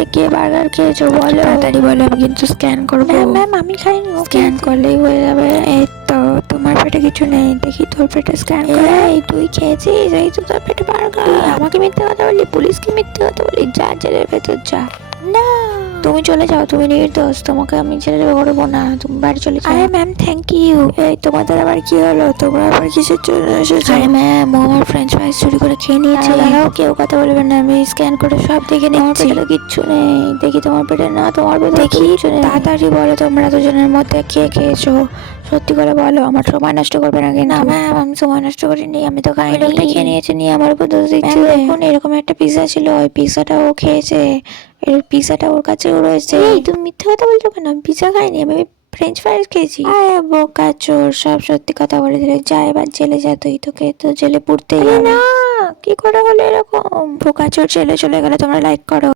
মধ্যে কে বার্গার খেয়েছো বলো, তাড়াতাড়ি বলো, আমি কিন্তু স্ক্যান করবো। ম্যাম আমি খাইনি, স্ক্যান করলেই হয়ে যাবে। এই তো তোমার পেটে কিছু নেই, দেখি তোর পেটে স্ক্যান করে। এই তুই খেয়েছিস, এই তো তোর পেটে বার্গার। আমাকে মিথ্যে কথা বললি, পুলিশকে মিথ্যে কথা বললি, যা জেলের ভেতর যা। না তুমি চলে যাও, তুমি নির্দোষ, তোমাকে আমি জেলে করবো না, তুমি বাড়ি চলে যাও। আরে ম্যাম থ্যাংক ইউ। এই তোমাদের আবার কি হলো, তোমরা আবার কিসের জন্য এসেছো? আরে ম্যাম ও আমার ফ্রেঞ্চ ফ্রাইজ চুরি করে খেয়ে নিয়েছে। দাঁড়াও, কেউ কথা বলবে না, আমি স্ক্যান করে সব দেখে নিচ্ছি। তোমার পেটে কিচ্ছু নেই, দেখি তোমার পেটে। না তোমার পেটে দেখি, তাড়াতাড়ি বলো তোমরা দুজনের মধ্যে কে খেয়েছো, সত্যি করে বলো, আমার সময় নষ্ট করবে না কিন্তু। না ম্যাম আমি সময় নষ্ট করিনি, আমি তো খাইনি, লোকটা খেয়ে নিয়েছে, নিয়ে আমার উপর দোষ দিচ্ছে। দেখুন এরকম একটা পিৎজা ছিল, ওই পিৎজাটা ও খেয়েছে, এর পিৎজাটা ওর কাছেও রয়েছে। এই তুমি মিথ্যে কথা বলছো কেন, আমি পিৎজা খাইনি, আমি ফ্রেঞ্চ ফ্রাইজ খেয়েছি। আরে বোকা চোর, সব সত্যি কথা বলে দিলে। যা এবার জেলে যা, তুই তোকে তো জেলে পুড়তেই হবে। না কি করে হলো এরকম, বোকা চোর জেলে চলে গেলে তোমরা লাইক করো।